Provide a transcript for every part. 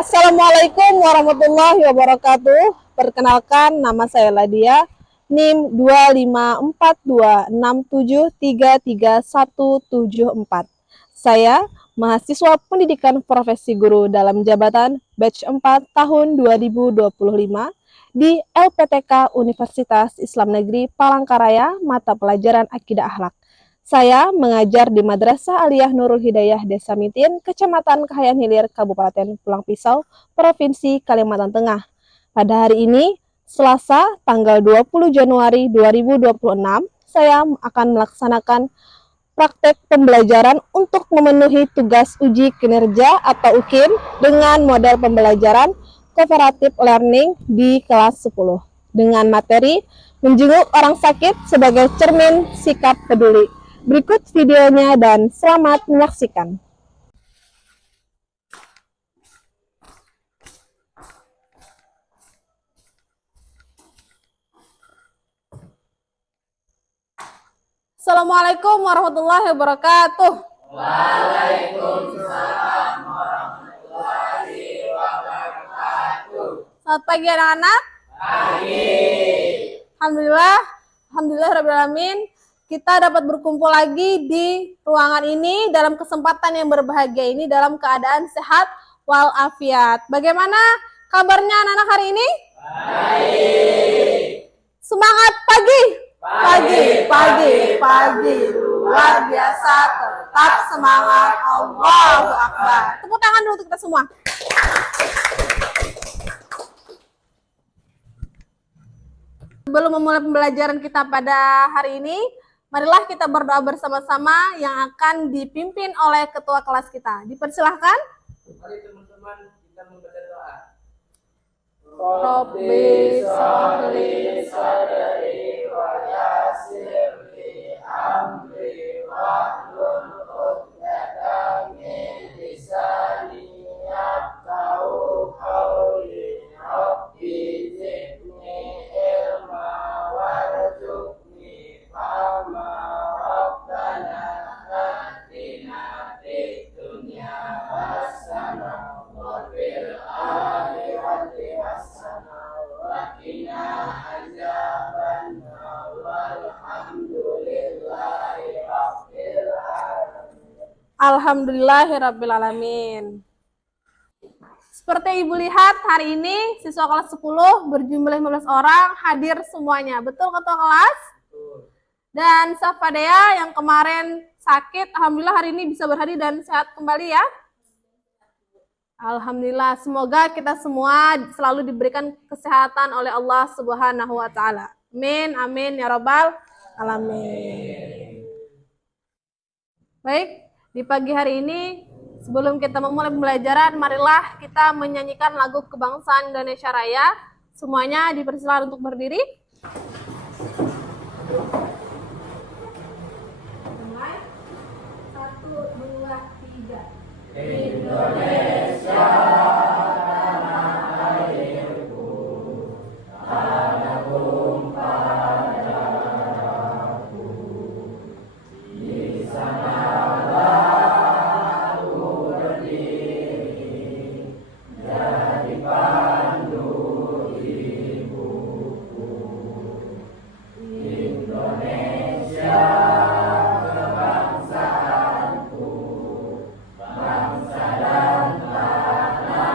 Assalamualaikum warahmatullahi wabarakatuh. Perkenalkan, nama saya Ladia, NIM 25426733174. Saya mahasiswa pendidikan profesi guru dalam jabatan batch 4 tahun 2025 di LPTK Universitas Islam Negeri Palangkaraya, mata pelajaran Akidah Akhlak. Saya mengajar di Madrasah Aliyah Nurul Hidayah Desa Mitin, Kecamatan Kahayan Hilir, Kabupaten Pulang Pisau, Provinsi Kalimantan Tengah. Pada hari ini, Selasa, tanggal 20 Januari 2026, saya akan melaksanakan praktek pembelajaran untuk memenuhi tugas uji kinerja atau UKIM dengan model pembelajaran cooperative learning di kelas 10 dengan materi menjenguk orang sakit sebagai cermin sikap peduli. Berikut videonya dan selamat menyaksikan. Assalamualaikum warahmatullahi wabarakatuh. Waalaikumsalam warahmatullahi wabarakatuh. Selamat pagi anak-anak. Pagi. Alhamdulillah rabbil alamin. Kita dapat berkumpul lagi di ruangan ini dalam kesempatan yang berbahagia ini dalam keadaan sehat walafiat. Bagaimana kabarnya anak-anak hari ini? Baik. Semangat pagi. Pagi. Luar biasa, tetap semangat. Allahu Akbar. Tepuk tangan dulu untuk kita semua. Sebelum memulai pembelajaran kita pada hari ini, marilah kita berdoa bersama-sama yang akan dipimpin oleh ketua kelas kita. Dipersilahkan. Mari teman-teman kita membaca doa. Rabbi sholli sadri wa yassir li amri wahlul 'uqdatam min lisani yafqahu qawli. Rabbi zidni ilma warzuqni fahma. Rabbana atina fid dunya hasanah wa fil akhirati hasanah wa qina adzabannar. Walhamdulillahi rabbil alamin. Alhamdulillahirabbil alamin. Seperti Ibu lihat, hari ini siswa kelas 10 berjumlah 15 orang hadir semuanya. Betul ketua kelas? Dan Safadea yang kemarin sakit, alhamdulillah hari ini bisa berhadir dan sehat kembali ya. Alhamdulillah, semoga kita semua selalu diberikan kesehatan oleh Allah Subhanahu wa taala. Amin, amin ya rabbal alamin. Baik, di pagi hari ini sebelum kita memulai pembelajaran, marilah kita menyanyikan lagu kebangsaan Indonesia Raya. Semuanya dipersilakan untuk berdiri. Mulai. 1, 2, 3. Indonesia tanah airku, tanah tumpah darahku. Di sanalah aku berdiri, jadi pandu ibuku. Indonesia kebangsaanku, bangsa dan tanah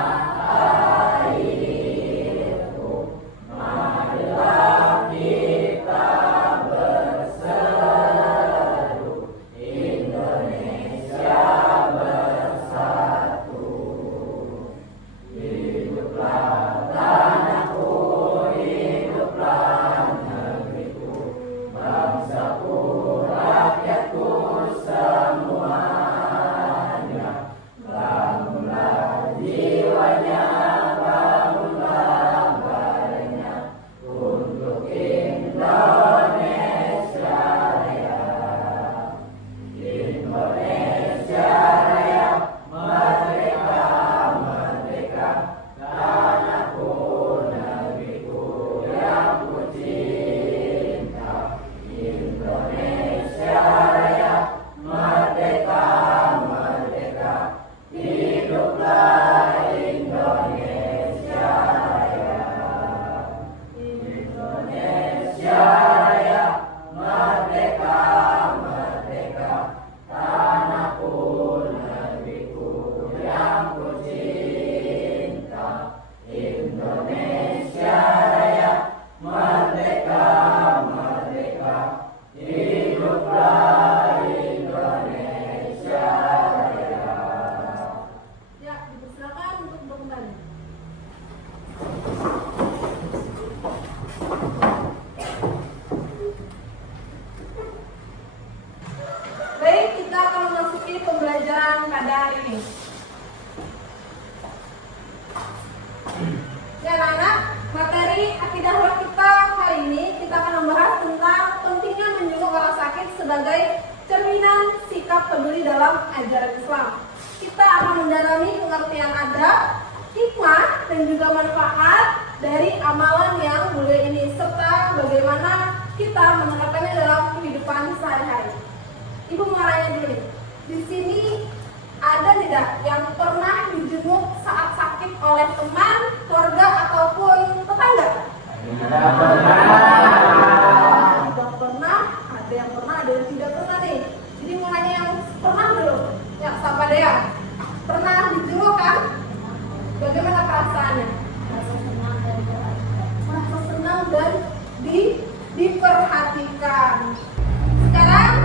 peduli dalam ajaran Islam. Kita akan mendalami pengertian adab, hikmah, dan juga manfaat dari amalan yang mulia ini, serta bagaimana kita menerapkannya dalam kehidupan sehari-hari. Ibu mau nanya dulu nih, di sini ada tidak yang pernah dijenguk saat sakit oleh teman, keluarga, ataupun tetangga? Tidak pernah. Tidak pernah, ada yang pernah, ada yang tidak pernah nih. Jadi mau nanya yang pernah dulu. Ya, siapa deh yang pernah dijenguk kan? Bagaimana perasaannya? Merasa senang dan diperhatikan. Sekarang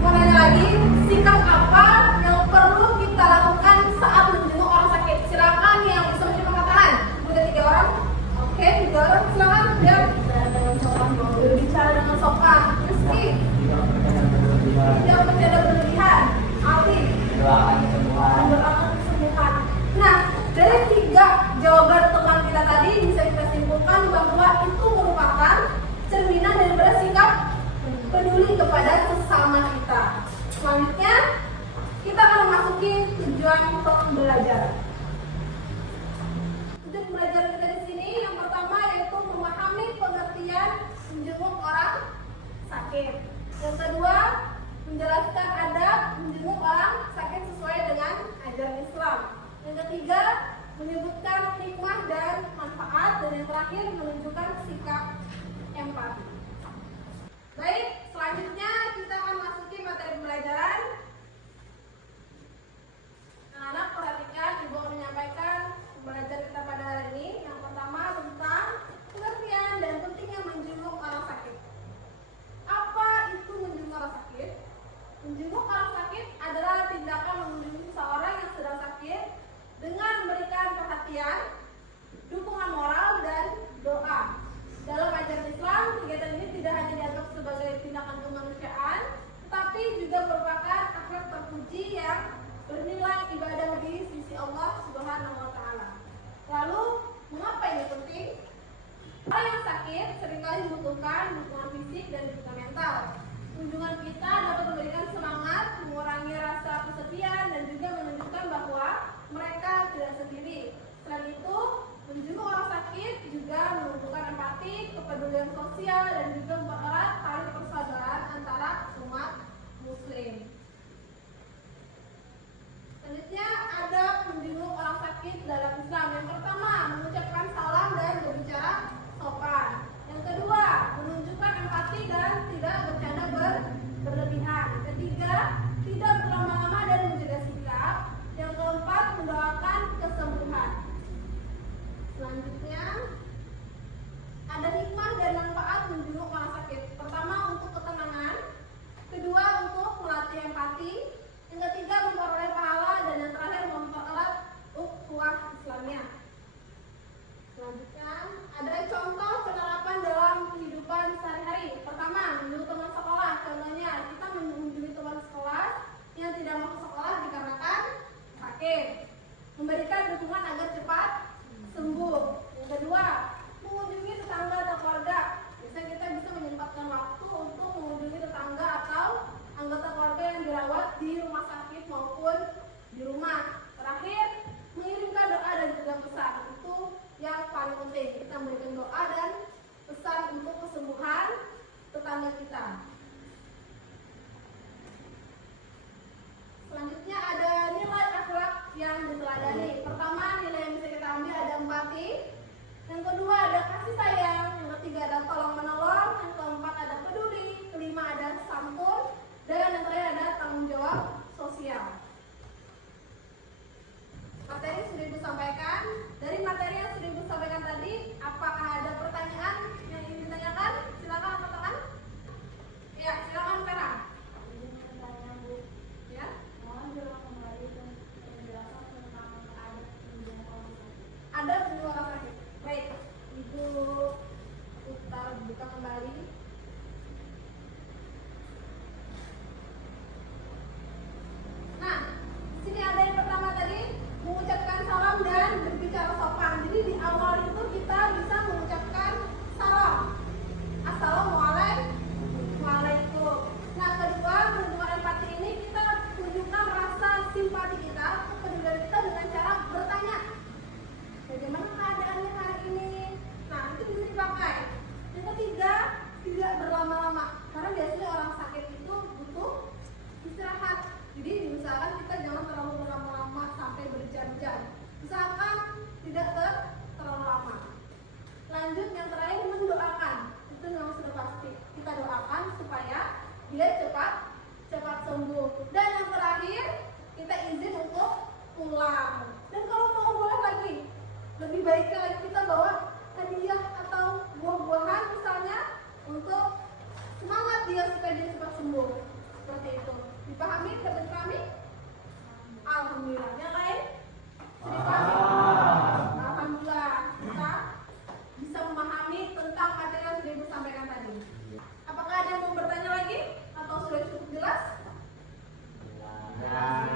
mau nanya lagi, sikap apa yang perlu kita lakukan saat menjenguk orang sakit? Silakan yang bisa menjenguk tangan. Udah 3 orang? Oke, 3 orang silakan. Ya. Berbicara dengan sopan. Meski tidak bercanda berlebihan. Alfi. Doakan kesembuhan. Nah, dari 3 jawaban teman kita tadi bisa kita simpulkan bahwa itu merupakan cerminan daripada sikap peduli kepada sesama kita. Selanjutnya, kita akan memasuki tujuan pembelajaran. Tujuan pembelajaran kita di sini yang pertama yaitu memahami pengertian menjenguk orang sakit. Yang kedua, menjelaskan adab menjenguk orang sakit sesuai dengan ajaran Islam. Yang ketiga, menyebutkan hikmah dan manfaat, dan yang terakhir menunjukkan sikap empati. Baik, selanjutnya kita akan masuki materi pembelajaran. Anak-anak perhatikan, Ibu akan menyampaikan pembelajaran kita pada hari ini. Yang pertama tentang pengertian dan pentingnya menjenguk orang sakit. Apa itu menjenguk orang sakit? Menjenguk orang sakit adalah tindakan mengunjungi seseorang yang sedang sakit dengan memberikan perhatian, dukungan moral, dan doa. Dalam ajaran Islam, kegiatan ini tidak hanya dianggap sebagai tindakan kemanusiaan, tetapi juga merupakan akhlak terpuji yang bernilai ibadah di sisi Allah Subhanahu wa Ta'ala. Lalu, mengapa ini penting? Orang yang sakit seringkali membutuhkan dukungan fisik dan dukungan mental. Kunjungan kita dapat memberikan semangat, mengurangi rasa kesepian, dan juga menunjukkan bahwa mereka tidak sendiri. Selain itu, menjenguk orang sakit juga menumbuhkan empati, kepedulian sosial, dan juga mempererat tali persaudaraan antara umat Muslim. Selanjutnya, ada menjenguk orang sakit dalam Islam. Yang pertama, mengucapkan salam dan berbicara sopan. Yang kedua, menunjukkan empati dan tidak bercanda berlebihan. Yang ketiga, tidak berlama-lama dan menjaga sikap. Yang keempat, mendoakan kesembuhan. Selanjutnya, ada hikmah dan manfaat menjenguk orang sakit. Pertama, untuk ketenangan. Kedua, untuk melatih empati. Yang ketiga, memperoleh pahala. Dan yang terakhir, mempererat ukhuwah Islamiyah. Selanjutnya, ada contoh penerapan dalam kehidupan sehari-hari. Pertama, menjenguk teman sekolah. Contohnya, kita mengunjungi teman sekolah yang tidak mau ke sekolah dikarenakan sakit. Memberikan dukungan agar cepat sembuh. Yang kedua, mengunjungi tetangga atau keluarga. Biasanya kita bisa menyempatkan waktu untuk mengunjungi tetangga atau anggota keluarga yang dirawat di rumah sakit maupun di rumah. Terakhir, mengirimkan doa dan juga pesan. Itu yang paling penting. Kita memberikan doa dan pesan untuk kesembuhan tetangga kita. Selanjutnya ada nilai akhlak yang diteladani. Pertama, nilai yang bisa kita ambil ada empati. Yang kedua ada kasih sayang. Yang ketiga ada tolong menolong. Yang keempat ada peduli. Kelima ada santun. Dan yang terakhir ada tanggung jawab sosial. Materi sudah Ibu sampaikan. Dari materi yang sudah Ibu sampaikan tadi, apakah ada pertanyaan yang ingin ditanyakan? Silakan angkat tangan. Ya, silakan Vera. Ya. Ada menjenguk orang sakit. Baik, Ibu putar buka kembali. Nah, di sini ada yang pertama tadi mengucapkan salam dan berbicara sopan. Jadi di awal itu kita bisa mengucapkan salam. Assalamualaikum. Nah, kedua, menunjukkan empati ini kita pasti kita doakan supaya dia cepat sembuh. Dan yang terakhir, kita izin untuk pulang. Dan kalau mau boleh lagi, lebih baiknya lagi kita bawa hadiah atau buah-buahan misalnya untuk semangat dia supaya dia cepat sembuh. Seperti itu. Dipahami? Dapat dipahami? Alhamdulillah. Yang lain? Bisa dipahami? Alhamdulillah. Kita bisa memahami tentang materi yang sudah Ibu sampaikan tadi. Apakah ada yang mau bertanya lagi? Atau sudah cukup jelas? Jelas.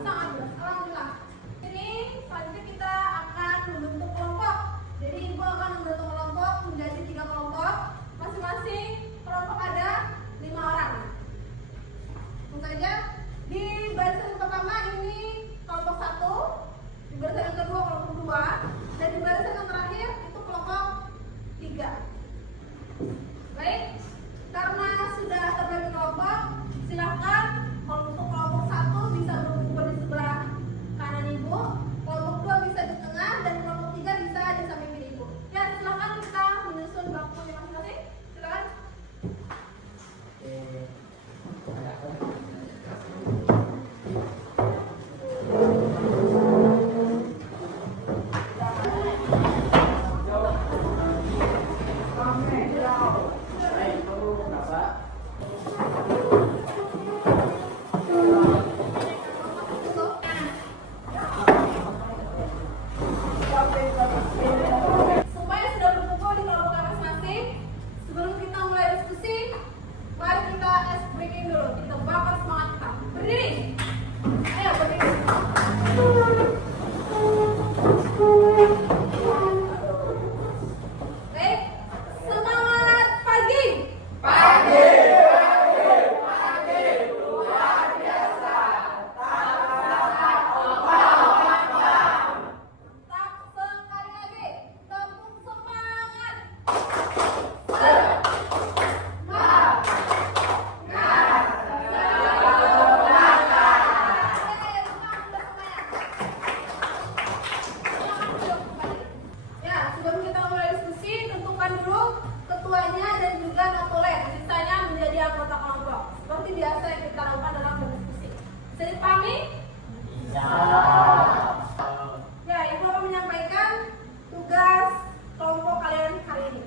Sangat jelas. Alhamdulillah. Ini selanjutnya kita akan membentuk kelompok. Jadi Ibu akan membentuk kelompok menjadi 3 kelompok. Masing-masing kelompok ada 5 orang. Langsung saja. Di barisan yang pertama ini kelompok 1, di barisan yang kedua kelompok 2, dan di barisan yang terakhir itu kelompok 3. Baik, karena sudah terbagi kelompok, silakan untuk kelompok 1 bisa berkumpul di sebelah kanan Ibu, kelompok 2 bisa di tengah, dan kelompok 3 bisa di samping kiri Ibu. Ya, silakan kita menyusun bakul masing-masing. Silakan. Supaya sudah berkumpul di kelompok masing-masing, sebelum kita mulai diskusi, mari kita ice breaking dulu. Kita bakar semangat kita. Berdiri. Ayo berdiri. Baik. Semangat pagi. Tak sekali lagi. Tepuk semangat. Ya, sebelum kita mulai diskusi, tentukan dulu ketuanya dan juga notulen. Sisanya menjadi anggota kelompok. Seperti biasa yang kita lakukan dalam berdiskusi. Bisa dipahami? Ya, Ibu akan menyampaikan tugas kelompok kalian hari ini.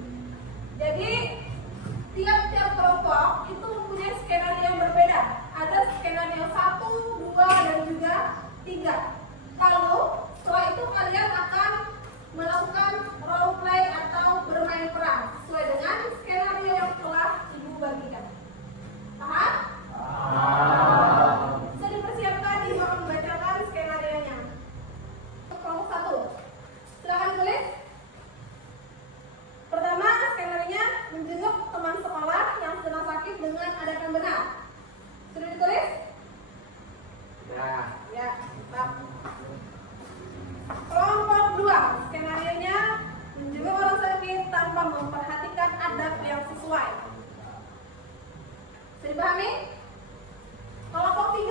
Jadi, tiap-tiap kelompok itu mempunyai skenario yang berbeda. Ada skenario 1, 2, dan juga 3. Lalu, setelah itu kalian akan melakukan role play atau bermain peran sesuai dengan skenario yang telah Ibu bagikan. Paham? Bisa dipersiapkan, Ibu akan membacakan skenario-nya. Kelompok 1, silakan tulis. Pertama, skenario-nya menjenguk teman sekolah yang sedang sakit dengan adat yang benar. Sudah ditulis? Ya, mantap. Kelompok 2, skenario-nya menjenguk orang sakit tanpa memperhatikan adab yang sesuai. Bisa dipahami? Kelompok 3,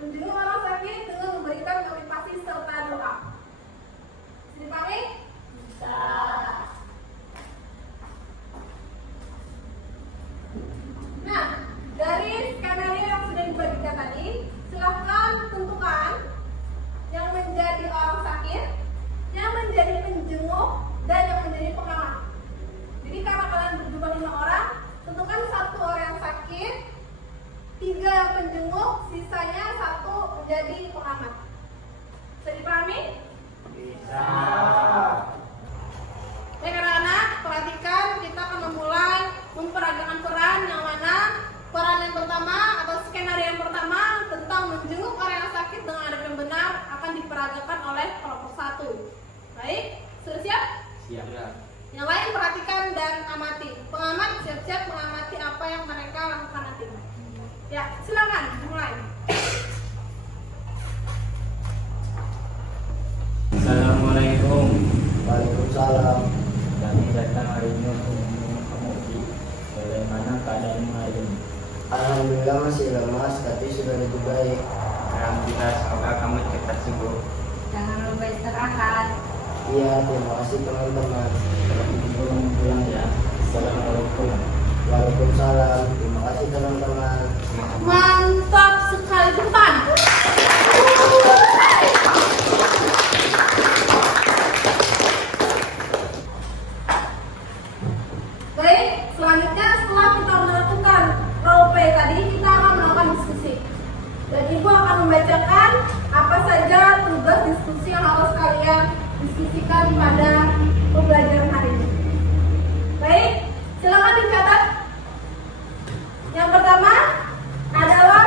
menjenguk orang sakit dengan memberikan motivasi serta doa. Bisa dipahami? Nah, dari skenario yang sudah dibagikan tadi, silahkan tentukan yang menjadi orang sakit, yang menjadi penjenguk, dan yang menjadi pengamat. Jadi karena kalian berjumlah 5 orang, tentukan 1 orang yang sakit, 3 yang penjenguk, sisanya 1 menjadi pengamat. Bisa dipahami? Baik anak-anak, perhatikan kita akan memulai memperagakan peran yang mana peran yang pertama atau skenario yang pertama tentang menjenguk orang yang sakit dengan adab yang benar akan diperagakan oleh kelompok 1. Baik, sudah siap? Siap. Yang lain perhatikan dan amati. Pengamat siap-siap mengamati apa yang mereka lakukan nanti. Ya, silakan dimulai. Assalamualaikum. Waalaikumsalam. Kami datang hari ini untuk menguji bagaimana keadaanmu hari ini. Alhamdulillah masih lemas, tapi sudah lebih baik. Alhamdulillah, semoga kamu cepat sembuh. Jangan lupa istirahat. Iya, terima kasih teman-teman. Pulang ya. Assalamualaikum. Waalaikumsalam. Terima kasih teman-teman. Mantap sekali depan. Baik, selanjutnya setelah kita melakukan role play tadi, kita akan melakukan diskusi. Dan Ibu akan membacakan apa saja tugas diskusi yang harus kalian diskusikan pada pembelajaran hari ini. Baik, silakan dicatat. Yang pertama adalah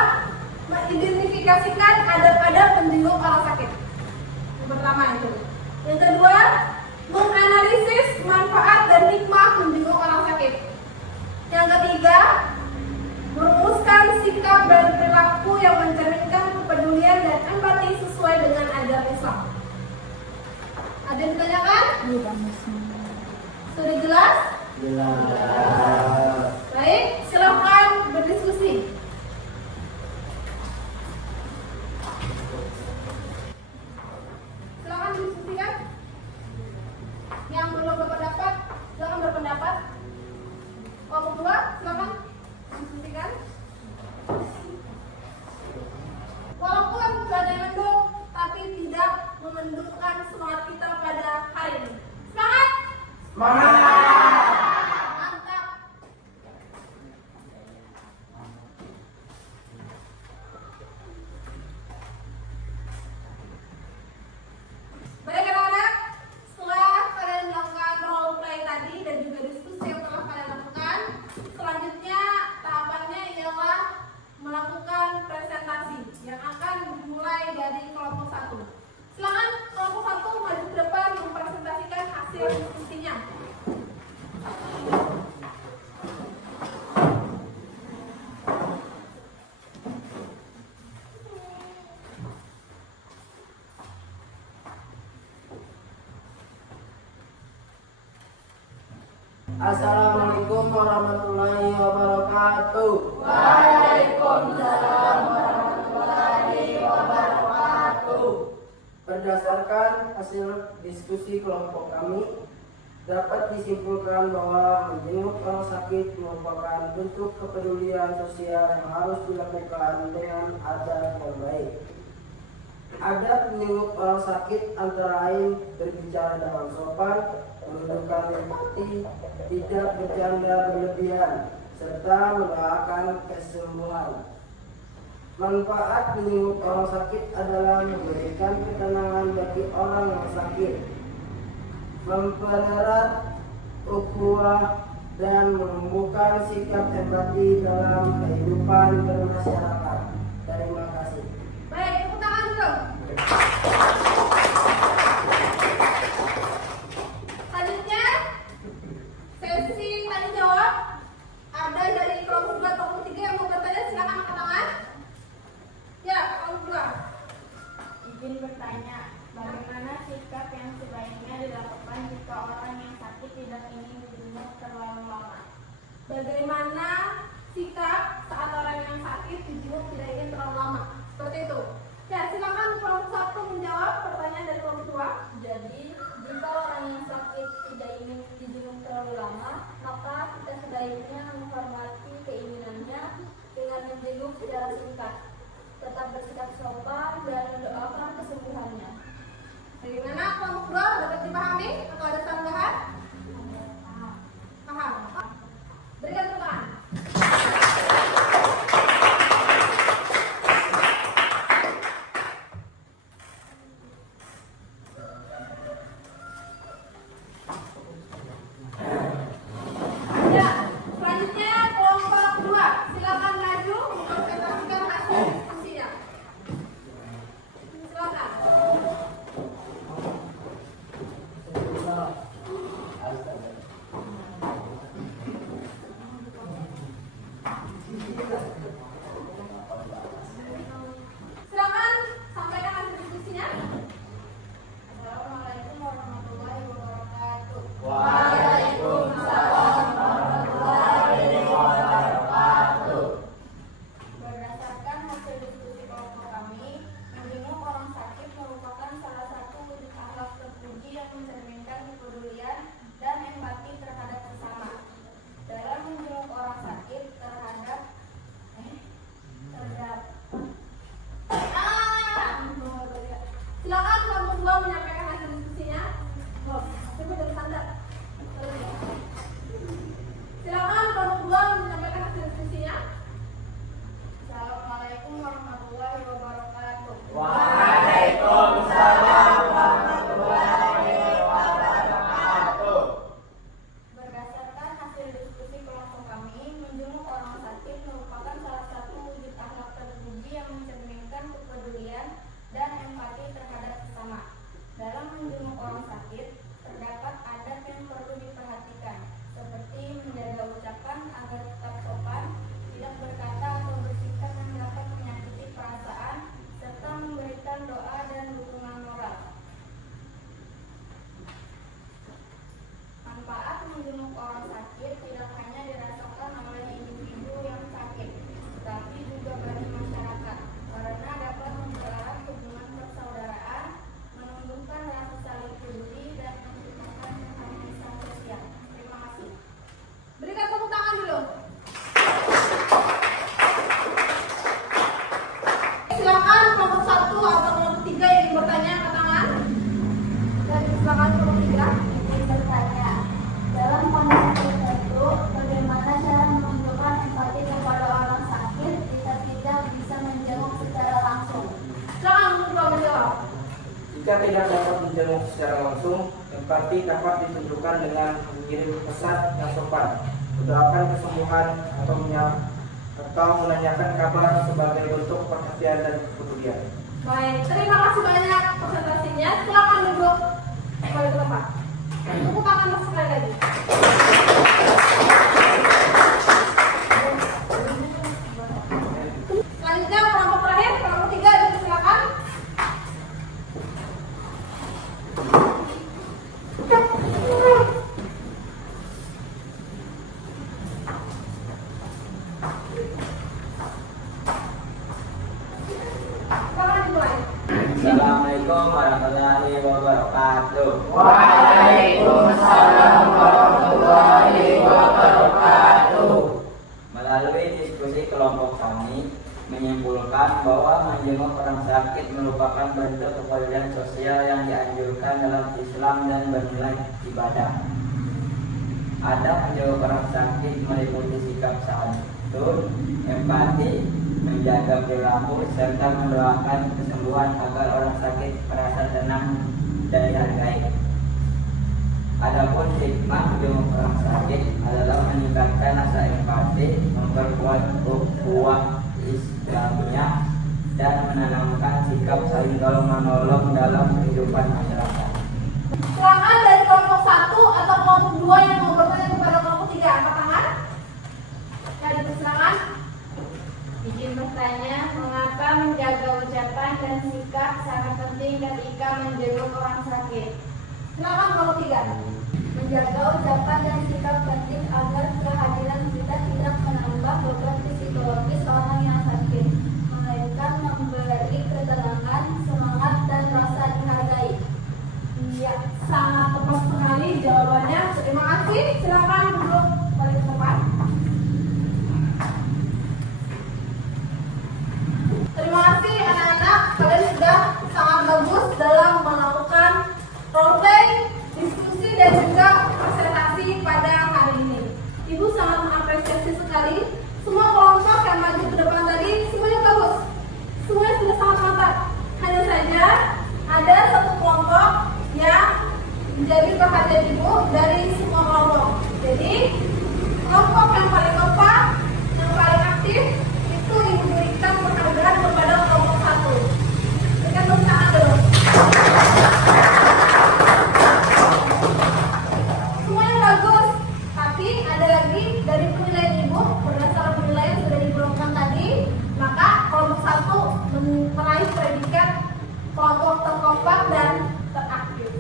mengidentifikasikan adab-adab menjenguk orang sakit. Yang pertama itu. Yang kedua, menganalisis manfaat dan hikmah menjenguk orang sakit. Yang ketiga, merumuskan sikap dan perilaku yang mencerminkan kepedulian dan empati sesuai dengan ajaran Islam. Ada yang ditanyakan? Sudah jelas? Jelas. Baik, silakan berdiskusi. Silakan diskusikan. Yang belum berpendapat, silakan berpendapat. Kelompok dua, silakan diskusikan. Walaupun badai mendung, tapi tidak memendungkan semangat kita pada hari ini. Semangat! Mantap! Baik anak-anak, setelah kalian melakukan role play tadi dan juga diskusi yang telah kalian lakukan, selanjutnya tahapannya ialah melakukan presentasi yang akan dimulai dari kelompok 1. Silakan kelompok 1 maju ke depan mempresentasikan hasil diskusinya. Assalamualaikum warahmatullahi wabarakatuh. Berdasarkan hasil diskusi kelompok kami, dapat disimpulkan bahwa menjenguk orang sakit merupakan bentuk kepedulian sosial yang harus dilakukan dengan adab yang baik. Adab menjenguk orang sakit antara lain berbicara dengan sopan, menunjukkan empati, tidak bercanda berlebihan, serta mendoakan kesembuhan. Manfaat menjenguk orang sakit adalah memberikan ketenangan bagi orang yang sakit, mempererat ukhuwah, dan menumbuhkan sikap empati dalam kehidupan bermasyarakat. Terima kasih. Baik, tepuk tangan dulu. Selanjutnya, sesi tanya jawab. Ada dari kelompok 2 atau 3 yang mau bertanya, silakan angkat tangan. Ya, kelompok 2. Izin bertanya, bagaimana sikap yang sebaiknya dilakukan jika orang yang sakit tidak ingin dijenguk terlalu lama? Bagaimana sikap saat orang yang sakit dijenguk tidak ingin terlalu lama? Seperti itu. Ya, silakan kelompok 1 menjawab pertanyaan dari kelompok 2. Jadi, jika orang yang sakit tidak ingin dijenguk terlalu lama, maka kita sebaiknya menghormati keinginannya dengan menjenguk secara singkat, tetap bersikap sopan dan mendoakan kesembuhannya. Bagaimana kelompok 2 dapat dipahami atau ada tambahan? Paham. Berikan tepuk tangan. mencerminkan kepedulian dan empati terhadap sesama. Dalam menjenguk orang sakit terdapat silakan kelompok 2 menyampaikan hasil diskusinya. Coba dari standar. Silakan kelompok 2 menyampaikan hasil diskusinya. Assalamualaikum warahmatullahi wabarakatuh. Waalaikumsalam warahmatullahi wabarakatuh. Berdasarkan hasil diskusi kelompok kami, menjenguk orang sakit merupakan salah satu wujud akhlak terpuji yang mencerminkan kepedulian dan empati terhadap sesama. Dalam menjenguk orang sakit, terdapat adab yang perlu diperhatikan, seperti menjaga ucapan agar tetap sopan, tidak berkata atau bersikap yang dapat menyakiti perasaan, serta memberikan doa dan dukungan moral. Manfaat menjenguk orang sakit tidak hanya dirasakan oleh individu yang sakit, tetapi juga bagi masyarakat, karena dapat mempererat hubungan persaudaraan, menumbuhkan rasa saling peduli, dan menciptakan keharmonisan sosial. Terima kasih. Berikan tepuk tangan dulu. Silakan kelompok 1 atau kelompok 3 yang ingin bertanya, angkat tangan. Dan silakan kelompok 3 ingin bertanya. Dalam kondisi tertentu, bagaimana cara menunjukkan empati kepada orang sakit jika tidak bisa menjenguk secara langsung? Silakan kelompok menjawab. Jika tidak dapat menjenguk secara langsung, empati dapat ditunjukkan dengan mengirim pesan yang sopan, mendoakan kesembuhan atau menanyakan kabar sebagai bentuk perhatian dan kepedulian. Baik, terima kasih banyak presentasinya. Silakan duduk kembali ke tempat. Tepuk tangan sekali lagi. Selanjutnya kelompok terakhir, kelompok 3, silakan. Silakan dimulai. Assalamualaikum warahmatullahi wabarakatuh. Waalaikumsalam warahmatullahi wabarakatuh. Melalui diskusi kelompok kami menyimpulkan bahwa menjenguk orang sakit merupakan bentuk kepedulian sosial yang dianjurkan dalam Islam dan bernilai ibadah. Adab menjenguk orang sakit meliputi sikap santun, empati, menjaga perilaku, serta mendoakan kesembuhan agar orang sakit merasa tenang dan dihargai. Adapun hikmah menjenguk orang sakit adalah meningkatkan rasa empati, memperkuat ukhuwah Islamiyah, dan menanamkan sikap saling tolong menolong dalam kehidupan masyarakat. Silakan dari kelompok 1 atau kelompok 2 yang mau bertanya kepada kelompok 3, angkat tangan. Dari silakan. Izin bertanya, mengapa menjaga ucapan dan sikap sangat penting ketika menjenguk orang sakit? Silakan kelompok 3. Menjaga ucapan dan sikap penting agar kehadiran kita tidak menambah beban psikologis orang yang sakit, melainkan memberi ketenangan, semangat, dan rasa dihargai. Iya, sangat tepat sekali jawabannya. Terima kasih. Silakan duduk balik ke tempat. Terima kasih anak-anak, kalian sudah sangat bagus dalam melakukan roleplay, diskusi, dan juga presentasi pada hari ini. Ibu sangat mengapresiasi sekali semua kelompok yang maju ke depan tadi, semuanya bagus, semuanya sudah sangat mantap. Hanya saja ada satu kelompok yang menjadi perhatian ibu dari semua kelompok. Jadi kelompok yang paling kompak, yang paling aktif, itu ibu berikan penghargaan kepada kelompok 1. Berikan tepuk tangan dulu. Semuanya bagus, tapi ada lagi dari penilaian ibu berdasarkan penilaian yang sudah diberikan tadi, maka kelompok 1 meraih predikat kelompok terkompak dan teraktif.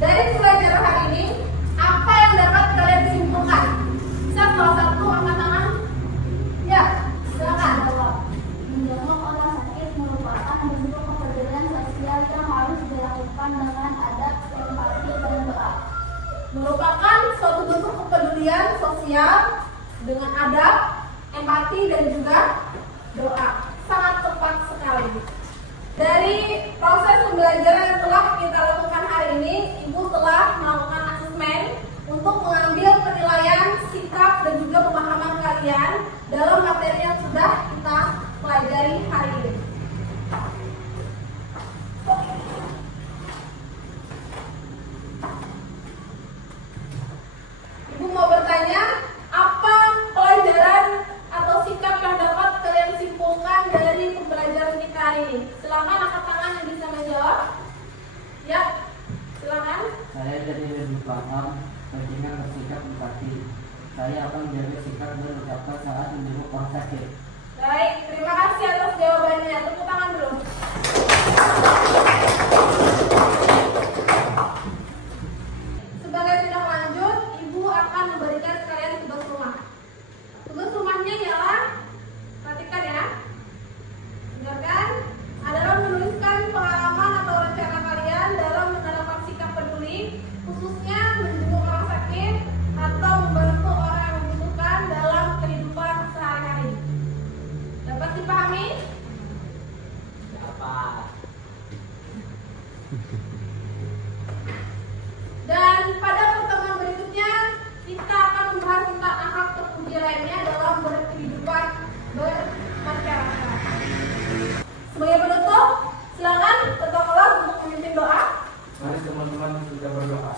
Dari pelajaran hari ini, apa yang dapat kalian simpulkan? Bisa salah satu angkat tangan? Ya, kepedulian sosial dengan adab, empati, dan juga doa. Sangat tepat sekali. Dari proses pembelajaran yang telah kita lakukan hari ini, Ibu telah melakukan asesmen untuk mengambil penilaian sikap dan juga pemahaman kalian dalam materi yang sudah kita pelajari hari ini. Ibu mau bertanya, apa pelajaran atau sikap yang dapat kalian simpulkan dari pembelajaran kita hari ini? Silakan angkat tangan yang bisa menjawab. Ya, silakan. Saya jadi lebih paham pentingnya bersikap empati. Saya akan menjaga sikap dan ucapan saat menjenguk orang sakit. Baik, terima kasih atas jawabannya. Tepuk tangan dulu. Sebagai tindak lanjut, Ibu akan memberikan kalian tugas rumah. Tugas rumahnya ialah, perhatikan ya, dengarkan, adalah menuliskan pengalaman atau rencana kalian dalam menerapkan sikap peduli, khususnya menjenguk orang sakit atau membantu orang yang membutuhkan dalam kehidupan sehari-hari. Dapat dipahami? Dapat. Dan pada pertemuan berikutnya kita akan membahas tentang akhlak terpuji lainnya dalam berkehidupan bermasyarakat. Sebagai penutup, silakan ketua kelas untuk memimpin doa. Mari teman-teman kita berdoa.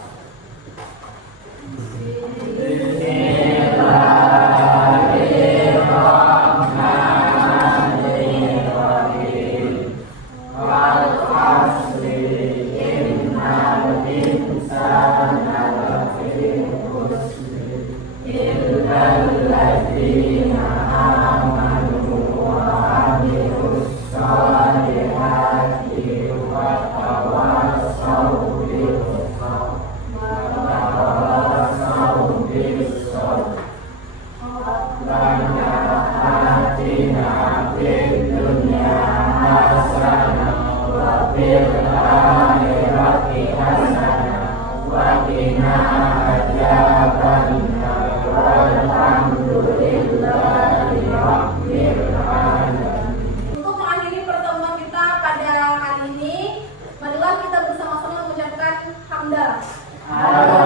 Untuk mengakhiri pertemuan kita pada hari ini, marilah kita bersama-sama mengucapkan hamdalah.